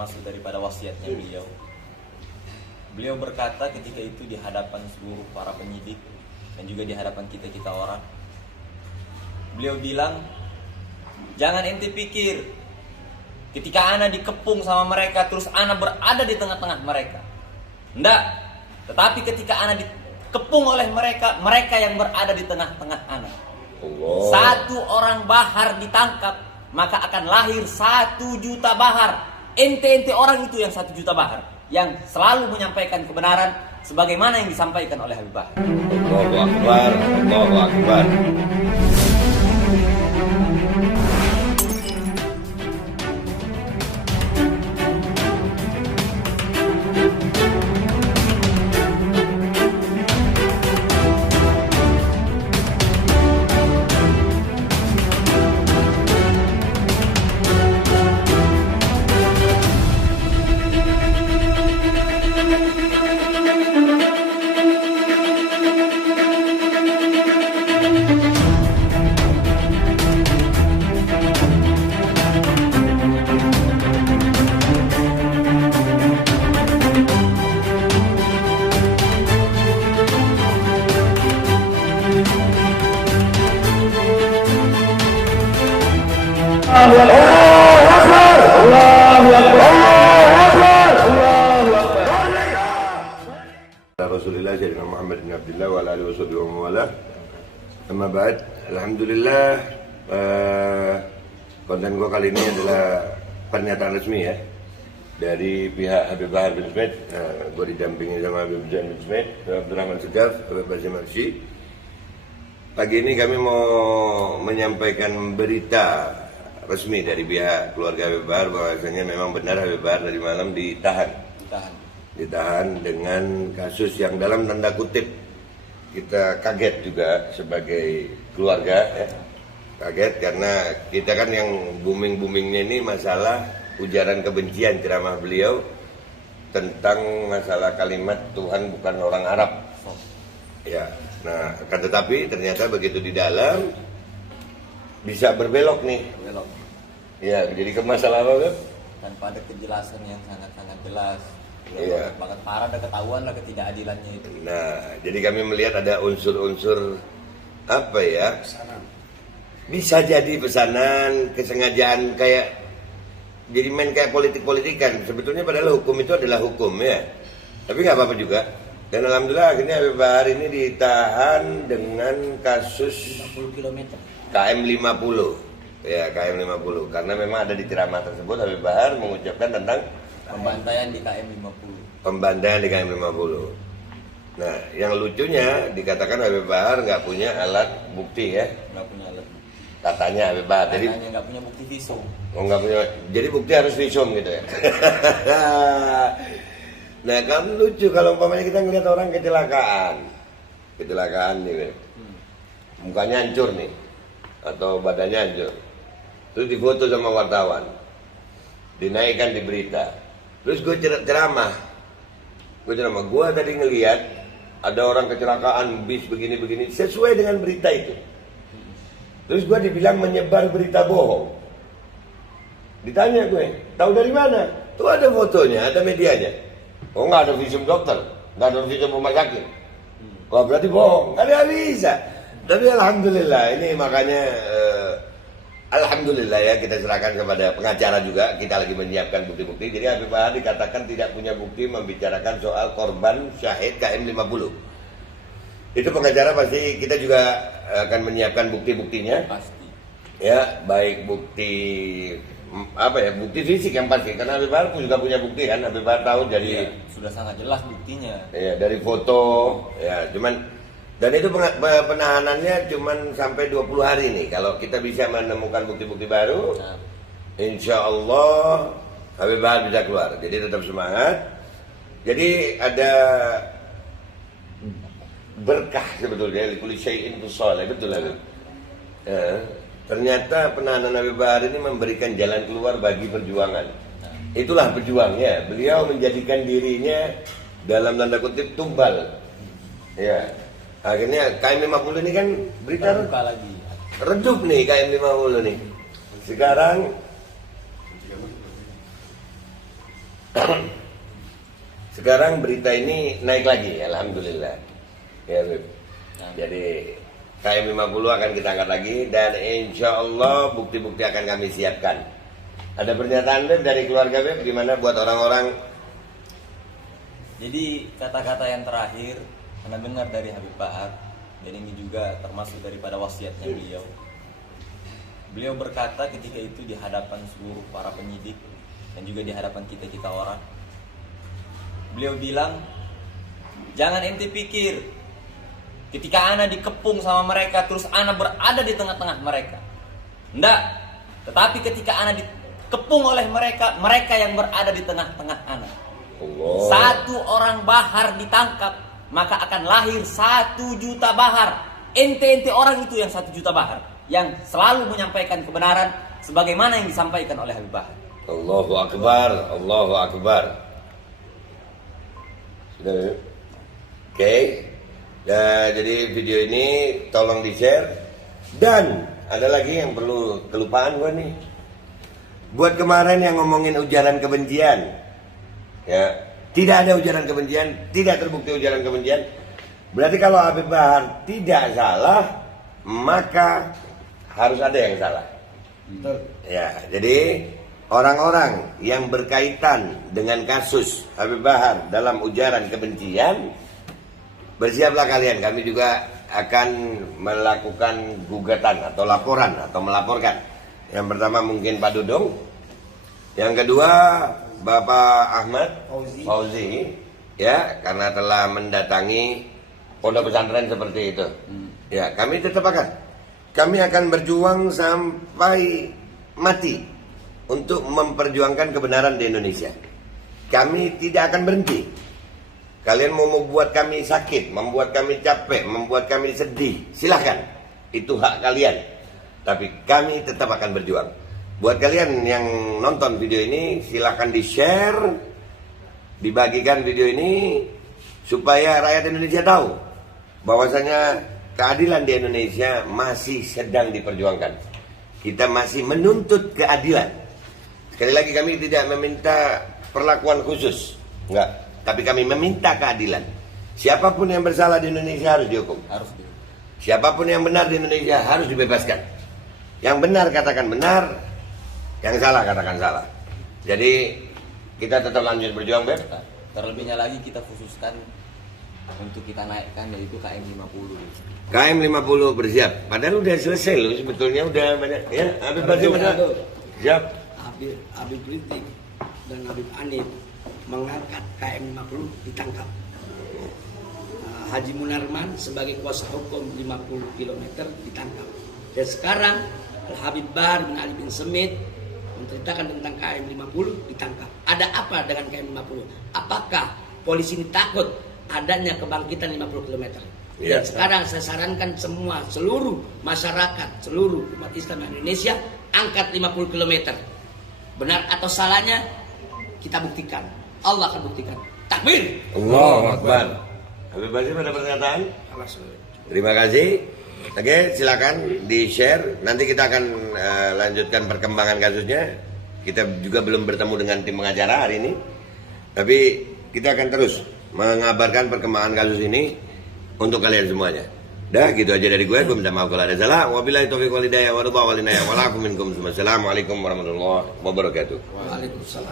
termasuk daripada wasiatnya beliau. Beliau berkata ketika itu di hadapan seluruh para penyidik dan juga di hadapan kita-kita orang. Beliau bilang, jangan ente pikir ketika ana dikepung sama mereka terus ana berada di tengah-tengah mereka. Enggak. Tetapi ketika ana dikepung oleh mereka, mereka yang berada di tengah-tengah ana. Satu orang bahar ditangkap, maka akan lahir 1 juta bahar. Ente orang itu yang 1 juta bahar, yang selalu menyampaikan kebenaran sebagaimana yang disampaikan oleh Habib Bahar. Allahu Akbar, Allahu Akbar. Rasulullah Sayyidina Muhammad bin Abdullah wa alihi wasallam wa wala. Amma ba'd, alhamdulillah, konten gua kali ini adalah pernyataan resmi ya dari pihak Habib Bahar bin Smith. Gua didampingi sama Habib Zain bin Smith, Abdurrahman Segaf, Habib Basim Arsy. Pagi ini kami mau menyampaikan berita resmi dari pihak keluarga Habib Bahar bahwasanya memang benar Habib Bahar tadi malam ditahan dengan kasus yang dalam tanda kutip kita kaget juga sebagai keluarga ya. Kaget karena kita kan yang booming-boomingnya ini masalah ujaran kebencian ceramah beliau tentang masalah kalimat Tuhan bukan orang Arab ya. Nah kan tetapi ternyata begitu di dalam bisa berbelok nih ya, jadi ke masalah apa kan? Tanpa ada kejelasan yang sangat-sangat jelas. Iya. Banget parah, ada ketahuan lah ketidakadilannya itu. Nah, jadi kami melihat ada unsur-unsur apa ya? Bisa jadi pesanan, kesengajaan kayak jadi main kayak politik-politikan. Sebetulnya padahal hukum itu adalah hukum ya. Tapi nggak apa-apa juga. Dan alhamdulillah akhirnya Habib Bahar ini ditahan dengan kasus 50 km. KM 50. Ya, KM 50. Karena memang ada di ceramah tersebut Habib Bahar mengucapkan tentang pembantaian di KM 50. Pembantaian di KM 50. Nah, yang lucunya dikatakan Habib Bahar nggak punya alat bukti ya. Nggak punya alat. Katanya Habib Bahar. Jadi nggak punya bukti visum. Oh nggak punya. Jadi bukti harus visum gitu ya. Nah kan lucu kalau umpamanya kita ngeliat orang kecelakaan nih, mukanya hancur nih atau badannya hancur, terus difoto sama wartawan, dinaikkan di berita. Terus gue ceramah, gue tadi ngeliat ada orang kecelakaan bis begini-begini sesuai dengan berita itu. Terus gue dibilang menyebar berita bohong. Ditanya gue, tahu dari mana? Tuh ada fotonya, ada medianya. Oh nggak ada visum dokter, nggak ada visum rumah sakit. Wah berarti bohong, nggak bisa. Tapi alhamdulillah ini makanya. Alhamdulillah ya kita serahkan kepada pengacara juga. Kita lagi menyiapkan bukti-bukti. Jadi Habib Bahar dikatakan tidak punya bukti membicarakan soal korban syahid KM 50. Itu pengacara pasti kita juga akan menyiapkan bukti-buktinya. Pasti. Ya baik bukti bukti fisik yang pasti. Karena Habib Bahar juga punya bukti kan. Habib Bahar tahu jadi sudah sangat jelas buktinya. Ya dari foto ya cuman. Dan itu penahanannya cuma sampai 20 hari nih. Kalau kita bisa menemukan bukti-bukti baru, insya Allah Habib Bahar bisa keluar. Jadi tetap semangat. Jadi ada berkah sebetulnya. Likulli syai'in sholih, betul Habib. Ternyata penahanan Habib Bahar ini memberikan jalan keluar bagi perjuangan. Itulah pejuangnya. Beliau menjadikan dirinya dalam tanda kutip tumbal. Ya. Akhirnya KM 50 ini kan berita lagi. Redup nih KM 50 nih. Sekarang Sekarang berita ini naik lagi, alhamdulillah. Ya, Beb. Jadi KM50 akan kita angkat lagi dan insya Allah bukti-bukti akan kami siapkan. Ada pernyataan Beb dari keluarga Beb gimana buat orang-orang? Jadi kata-kata yang terakhir Anda dengar dari Habib Bahar, dan ini juga termasuk daripada wasiatnya beliau. Beliau berkata ketika itu di hadapan seluruh para penyidik dan juga di hadapan kita orang. Beliau bilang, jangan ente pikir ketika Ana dikepung sama mereka terus Ana berada di tengah-tengah mereka. Enggak. Tetapi ketika Ana dikepung oleh mereka, mereka yang berada di tengah-tengah Ana. Allah. Satu orang Bahar ditangkap, maka akan lahir 1 juta Bahar. Ente orang itu yang 1 juta Bahar, yang selalu menyampaikan kebenaran sebagaimana yang disampaikan oleh Habib Bahar. Allahu Akbar, Allahu Akbar. Sudah, oke. Ya, jadi video ini tolong di-share. Dan ada lagi yang perlu kelupaan gua nih. Buat kemarin yang ngomongin ujaran kebencian, ya, tidak ada ujaran kebencian, tidak terbukti ujaran kebencian. Berarti kalau Habib Bahar tidak salah, maka harus ada yang salah. Betul. Ya, jadi orang-orang yang berkaitan dengan kasus Habib Bahar dalam ujaran kebencian, bersiaplah kalian. Kami juga akan melakukan gugatan atau laporan atau melaporkan. Yang pertama mungkin Pak Dudung, yang kedua Bapak Ahmad Fauzi, ya, karena telah mendatangi pondok pesantren seperti itu. Ya, kami tetap kami akan berjuang sampai mati untuk memperjuangkan kebenaran di Indonesia. Kami tidak akan berhenti. Kalian mau membuat kami sakit, membuat kami capek, membuat kami sedih, silahkan. Itu hak kalian. Tapi kami tetap akan berjuang. Buat kalian yang nonton video ini, silahkan di-share, dibagikan video ini, supaya rakyat Indonesia tahu bahwasanya keadilan di Indonesia masih sedang diperjuangkan. Kita masih menuntut keadilan. Sekali lagi, kami tidak meminta perlakuan khusus, enggak. Tapi kami meminta keadilan. Siapapun yang bersalah di Indonesia harus dihukum. Siapapun yang benar di Indonesia harus dibebaskan. Yang benar katakan benar, yang salah katakan salah. Jadi kita tetap lanjut berjuang, Beb. Terlebihnya lagi kita khususkan untuk kita naikkan yaitu KM50. KM50 bersiap. Padahal udah selesai loh, sebetulnya udah banyak. Ya, Habib Basir udah siap. Habib Rizik dan Habib Anif mengangkat KM50 ditangkap. Haji Munarman sebagai kuasa hukum 50 km ditangkap. Dan sekarang Habib Bahar bin Ali bin Semit menceritakan tentang KM50 ditangkap. Ada apa dengan KM50? Apakah polisi ini takut adanya kebangkitan 50 km? Dan sekarang saya sarankan seluruh masyarakat, seluruh umat Islam Indonesia angkat 50 km. Benar atau salahnya kita buktikan. Allah akan buktikan. Takbir. Allahu Akbar. Habib Basir ada pernyataan? Terima kasih. Oke, silakan di-share. Nanti kita akan lanjutkan perkembangan kasusnya. Kita juga belum bertemu dengan tim pengacara hari ini. Tapi kita akan terus mengabarkan perkembangan kasus ini untuk kalian semuanya. Dah, gitu aja dari gue. Gue minta maaf kalau ada salah. Wabillahi taufiq wal hidayah wa ridha wal inayah wa lakum minkum. Assalamualaikum warahmatullahi wabarakatuh. Waalaikumsalam.